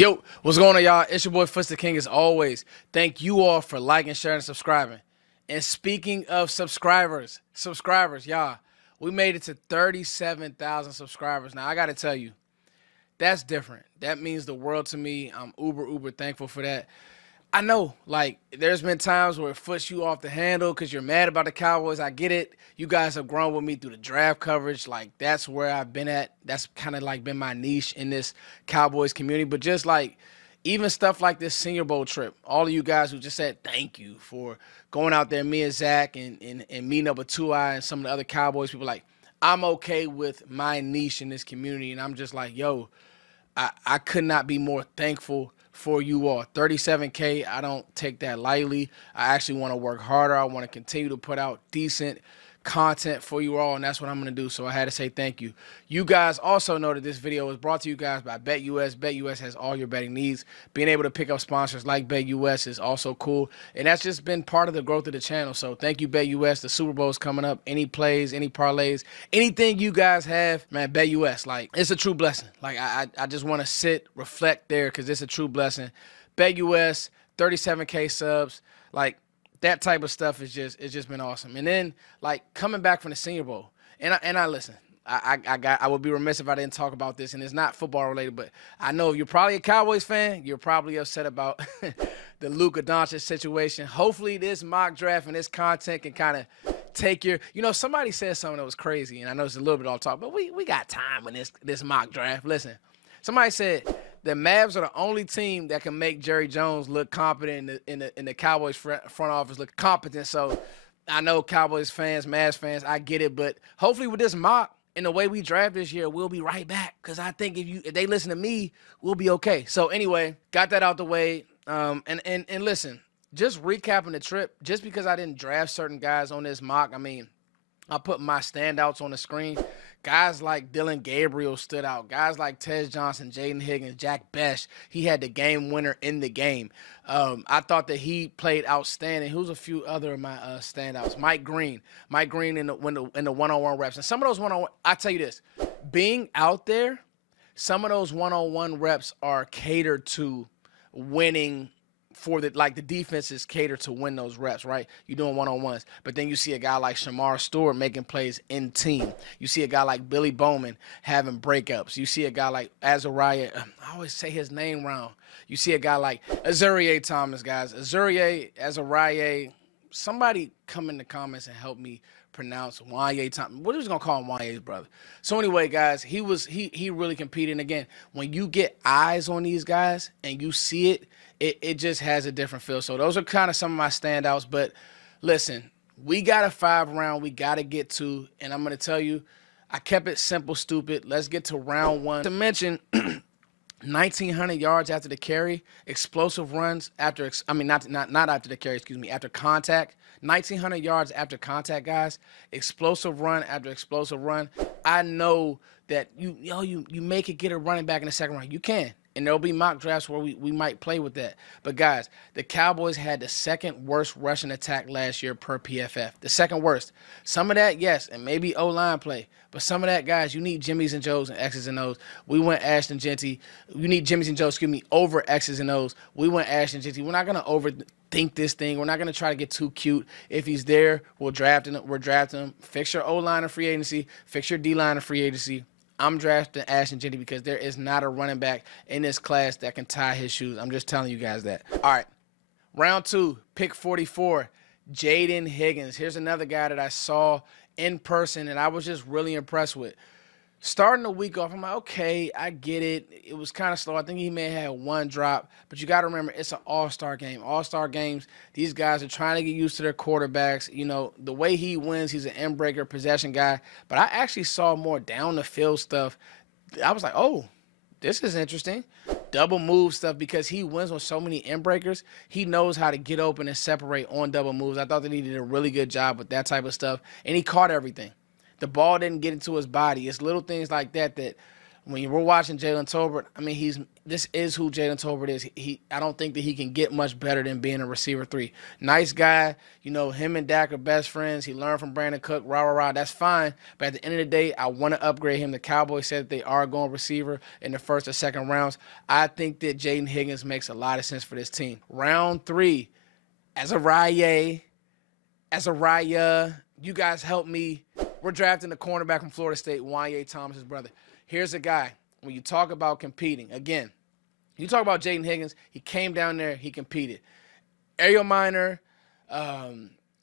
Yo, what's going on, y'all? It's your boy Footsdaking as always. Thank you all for liking, sharing, and subscribing. And speaking of subscribers, y'all, we made it to 37,000 subscribers. Now, I got to tell you, that's different. That means the world to me. I'm uber thankful for that. I know, like, there's been times where it foots you off the handle because you're mad about the Cowboys. I get it. You guys have grown with me through the draft coverage. Like, that's where I've been at. That's kind of, like, been my niche in this Cowboys community. But just, like, even stuff like this Senior Bowl trip, all of you guys who just said thank you for going out there, me and Zach, and meeting up with 2i and some of the other Cowboys people, like, I'm okay with my niche in this community. And I'm just like, yo, I could not be more thankful for you all. 37K, I don't take that lightly. I actually want to work harder. I want to continue to put out decent content for you all, and that's what I'm going to do. So I had to say thank you. You guys also know that this video is brought to you guys by BetUS. BetUS has all your betting needs. Being able to pick up sponsors like BetUS is also cool, and that's just been part of the growth of the channel. So thank you, BetUS. The Super Bowl is coming up. Any plays, any parlays, anything you guys have, man, BetUS. Like, it's a true blessing. Like, I just want to sit, reflect there because it's a true blessing. BetUS, 37K subs, like, that type of stuff is just been awesome. And then, like, coming back from the Senior Bowl, and I listen, I would be remiss if I didn't talk about this, and it's not football related, but I know if you're probably a Cowboys fan, you're probably upset about the Luka Doncic situation. Hopefully this mock draft and this content can kind of take your, somebody said something that was crazy, and I know it's a little bit off talk, but we got time in this mock draft. Listen, somebody said the Mavs are the only team that can make Jerry Jones look competent in the Cowboys front office look competent. So I know Cowboys fans, Mavs fans, I get it. But hopefully with this mock and the way we draft this year, we'll be right back. Because I think if they listen to me, we'll be okay. So anyway, got that out the way. And listen, just recapping the trip, just because I didn't draft certain guys on this mock, I mean, I put my standouts on the screen. Guys like Dylan Gabriel stood out. Guys like Tez Johnson, Jaden Higgins, Jack Besh. He had the game winner in the game. I thought that he played outstanding. Who's a few other of my standouts? Mike Green. Mike Green in the one-on-one reps. And some of those one-on-one, I tell you this, being out there, some of those one-on-one reps are catered to winning for the defenses cater to win those reps, right? You're doing one-on-ones. But then you see a guy like Shamar Stewart making plays in team. You see a guy like Billy Bowman having breakups. You see a guy like Azariah. I always say his name wrong. You see a guy like Azariah Thomas, guys. Azariah. Somebody come in the comments and help me pronounce Wanye Thomas. What are we going to call him Wanye's brother? So anyway, guys, he really competed. And again, when you get eyes on these guys and you see it, it just has a different feel. So those are kind of some of my standouts. But listen, we got a 5-round we got to get to. And I'm going to tell you, I kept it simple, stupid. Let's get to round one. To mention, 1,900 yards after the carry, explosive runs after, not after the carry, excuse me, after contact. 1,900 yards after contact, guys. Explosive run after explosive run. I know that you may could get a running back in the second round. You can. And there'll be mock drafts where we might play with that. But, guys, the Cowboys had the second worst rushing attack last year per PFF. The second worst. Some of that, yes, and maybe O-line play. But some of that, guys, you need Jimmys and Joes and X's and O's. We went Ashton Jeanty. You need Jimmys and Joes, over X's and O's. We went Ashton Jeanty. We're not going to overthink this thing. We're not going to try to get too cute. If he's there, we're drafting him. Fix your O-line in free agency. Fix your D-line in free agency. I'm drafting Ashton Jeanty because there is not a running back in this class that can tie his shoes. I'm just telling you guys that. All right, round 2, pick 44, Jaden Higgins. Here's another guy that I saw in person and I was just really impressed with. Starting the week off, I'm like, okay, I get it. It was kind of slow. I think he may have had one drop. But you got to remember, it's an all-star game. All-star games, these guys are trying to get used to their quarterbacks. The way he wins, he's an end-breaker, possession guy. But I actually saw more down-the-field stuff. I was like, oh, this is interesting. Double move stuff because he wins with so many end-breakers. He knows how to get open and separate on double moves. I thought that he did a really good job with that type of stuff. And he caught everything. The ball didn't get into his body. It's little things like that when we're watching Jalen Tolbert, I mean, this is who Jalen Tolbert is. I don't think that he can get much better than being a receiver 3. Nice guy, you know, him and Dak are best friends. He learned from Brandon Cook, rah. That's fine. But at the end of the day, I want to upgrade him. The Cowboys said that they are going receiver in the first or second rounds. I think that Jaden Higgins makes a lot of sense for this team. Round 3, Azariah, you guys help me. We're drafting the cornerback from Florida State, Wanye Thomas's brother. Here's a guy, when you talk about competing, again, you talk about Jaden Higgins, he came down there, he competed. Ariel Minor,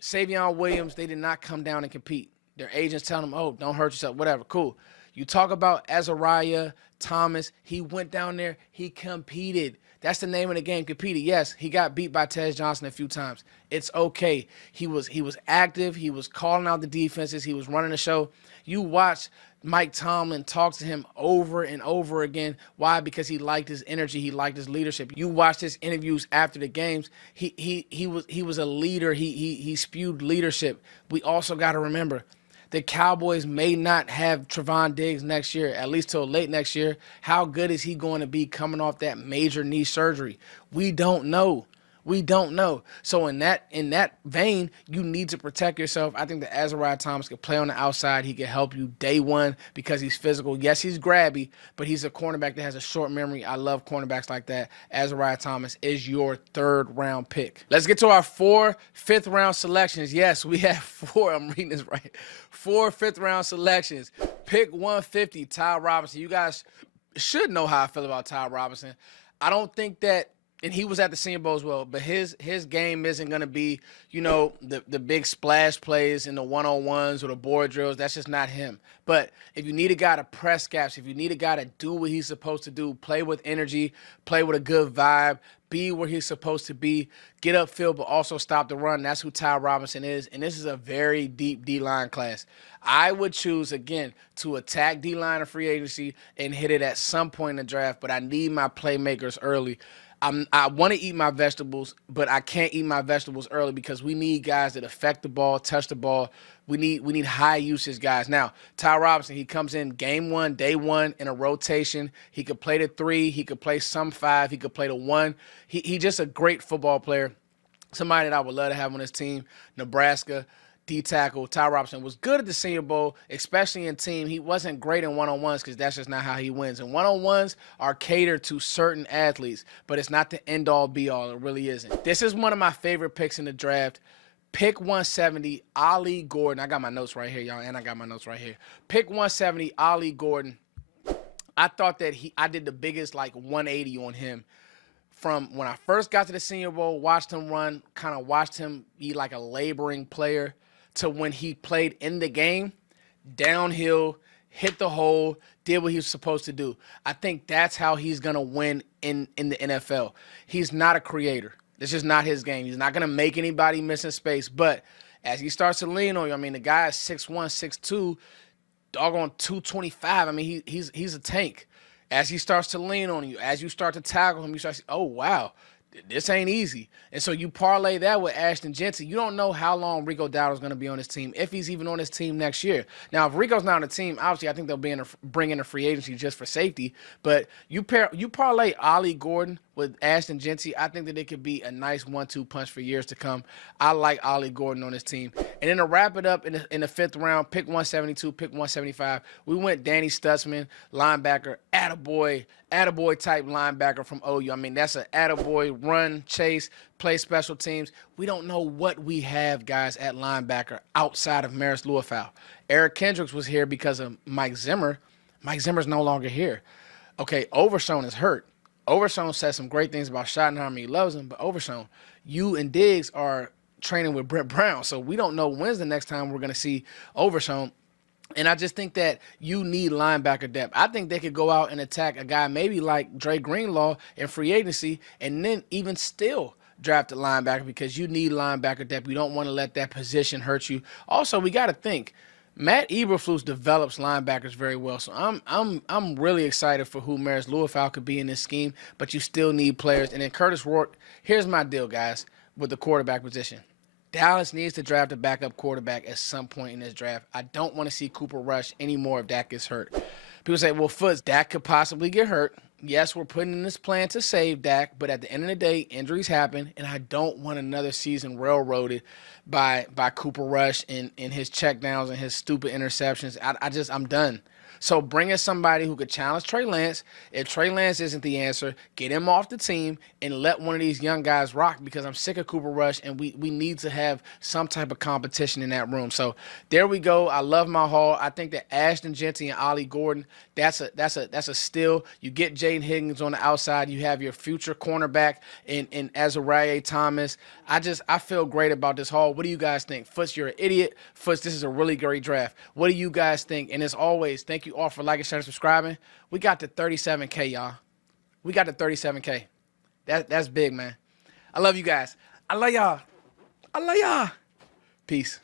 Savion Williams, they did not come down and compete. Their agents tell them, oh, don't hurt yourself, whatever, cool. You talk about Azariah Thomas, he went down there, he competed. That's the name of the game, competed. Yes, he got beat by Tez Johnson a few times. It's okay. He was active. He was calling out the defenses. He was running the show. You watch Mike Tomlin talk to him over and over again. Why? Because he liked his energy. He liked his leadership. You watch his interviews after the games. He was a leader. He spewed leadership. We also got to remember, the Cowboys may not have Trevon Diggs next year, at least till late next year. How good is he going to be coming off that major knee surgery? We don't know. So in that vein, you need to protect yourself. I think that Azariah Thomas can play on the outside. He can help you day one because he's physical. Yes, he's grabby, but he's a cornerback that has a short memory. I love cornerbacks like that. Azariah Thomas is your 3rd round pick. Let's get to our 4 5th-round selections. Yes, we have 4. I'm reading this right. 4 5th-round selections. Pick 150, Ty Robinson. You guys should know how I feel about Ty Robinson. I don't think that, and he was at the Senior Bowl as well, but his game isn't going to be, you know, the big splash plays and the one-on-ones or the board drills. That's just not him. But if you need a guy to press gaps, if you need a guy to do what he's supposed to do, play with energy, play with a good vibe, be where he's supposed to be, get upfield, but also stop the run, that's who Ty Robinson is. And this is a very deep D-line class. I would choose, again, to attack D-line in free agency and hit it at some point in the draft, but I need my playmakers early. I want to eat my vegetables, but I can't eat my vegetables early because we need guys that affect the ball, touch the ball. We need high usage guys. Now, Ty Robinson, he comes in game 1, day 1 in a rotation. He could play the 3. He could play some 5. He could play the 1. He just a great football player. Somebody that I would love to have on this team. Nebraska D-tackle Ty Robinson was good at the Senior Bowl, especially in team. He wasn't great in one-on-ones because that's just not how he wins. And one-on-ones are catered to certain athletes, but it's not the end-all, be-all. It really isn't. This is one of my favorite picks in the draft. Pick 170, Ollie Gordon. I got my notes right here, y'all, and I got my notes right here. Pick 170, Ollie Gordon. I thought that I did the biggest, 180 on him. From when I first got to the Senior Bowl, watched him run, kind of watched him be like a laboring player, to when he played in the game, downhill, hit the hole, did what he was supposed to do. I think that's how he's going to win in the NFL. He's not a creator. This is not his game. He's not going to make anybody miss in space. But as he starts to lean on you, I mean, the guy is 6'1", 6'2", doggone 225. I mean, he's a tank. As he starts to lean on you, as you start to tackle him, you start to say, oh, wow, this ain't easy. And so you parlay that with Ashton Jensen. You don't know how long Rico Dowdle's going to be on this team, if he's even on this team next year. Now, if Rico's not on the team, obviously I think they'll bring in a free agency just for safety. But you parlay Ollie Gordon with Ashton Jensen, I think that it could be a nice 1-2 punch for years to come. I like Ollie Gordon on this team. And then to wrap it up in the 5th round, pick 172, pick 175, we went Danny Stutzman, linebacker, attaboy type linebacker from OU. I mean, that's an attaboy, run, chase, play special teams. We don't know what we have, guys, at linebacker outside of Maris Luafau. Eric Kendricks was here because of Mike Zimmer. Mike Zimmer's no longer here. Okay, Overshown is hurt. Overshown said some great things about Schottenheimer. He loves him, but Overshown, you and Diggs are training with Brent Brown, so we don't know when's the next time we're going to see Overshown. And I just think that you need linebacker depth. I think they could go out and attack a guy maybe like Dre Greenlaw in free agency and then even still draft a linebacker because you need linebacker depth. You don't want to let that position hurt you. Also, we got to think, Matt Eberflus develops linebackers very well. So I'm really excited for who Maris Luafau could be in this scheme, but you still need players. And then Curtis Rourke, here's my deal, guys, with the quarterback position. Dallas needs to draft a backup quarterback at some point in this draft. I don't want to see Cooper Rush anymore if Dak gets hurt. People say, well, Foots, Dak could possibly get hurt. Yes, we're putting in this plan to save Dak, but at the end of the day, injuries happen, and I don't want another season railroaded by Cooper Rush and his checkdowns and his stupid interceptions. I'm done. So bring in somebody who could challenge Trey Lance. If Trey Lance isn't the answer, get him off the team and let one of these young guys rock, because I'm sick of Cooper Rush, and we need to have some type of competition in that room. So there we go. I love my haul. I think that Ashton Genty and Ollie Gordon, that's a steal. You get Jaden Higgins on the outside. You have your future cornerback in Azariah Thomas. I feel great about this haul. What do you guys think? Foots, you're an idiot. Foots, this is a really great draft. What do you guys think? And as always, thank you all for liking, sharing, subscribing. We got to 37K, y'all. We got to 37K. That's big, man. I love you guys. I love y'all. I love y'all. Peace.